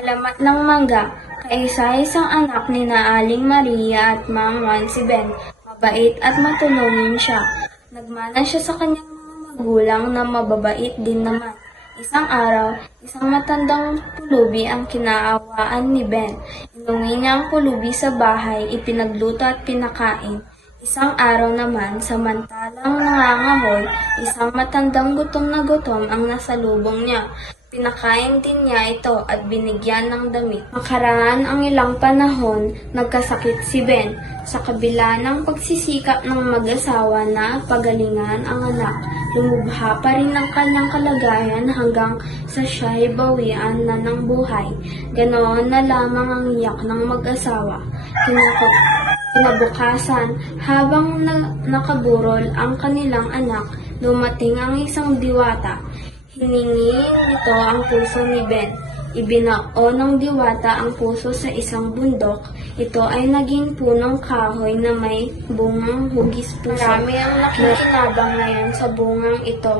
Alamat ng mangga, kaisa-isang anak ni Aling Maria at Mang Juan si Ben. Mabait at matulungin siya. Nagmana siya sa kanyang mga magulang na mababait din naman. Isang araw, isang matandang pulubi ang kinaawaan ni Ben. Inuwi niya ang pulubi sa bahay, ipinagluto at pinakain. Isang araw naman, samantalang nangangahoy, isang matandang gutom na gutom ang nasalubong niya. Pinakain din niya ito at binigyan ng damit. Makaraan ang ilang panahon, nagkasakit si Ben. Sa kabila ng pagsisikap ng mag-asawa na pagalingan ang anak, lumubha pa rin ang kanyang kalagayan hanggang sa siya'y bawian na ng buhay. Ganoon na lamang ang iyak ng mag-asawa. Kinabukasan, habang nakaburol ang kanilang anak, dumating ang isang diwata. Hiningi nito ang puso ni Ben. Ibinao ng diwata ang puso sa isang bundok. Ito ay naging punong kahoy na may bungang hugis puso. Marami ang nakikinabang ngayon sa bungang ito.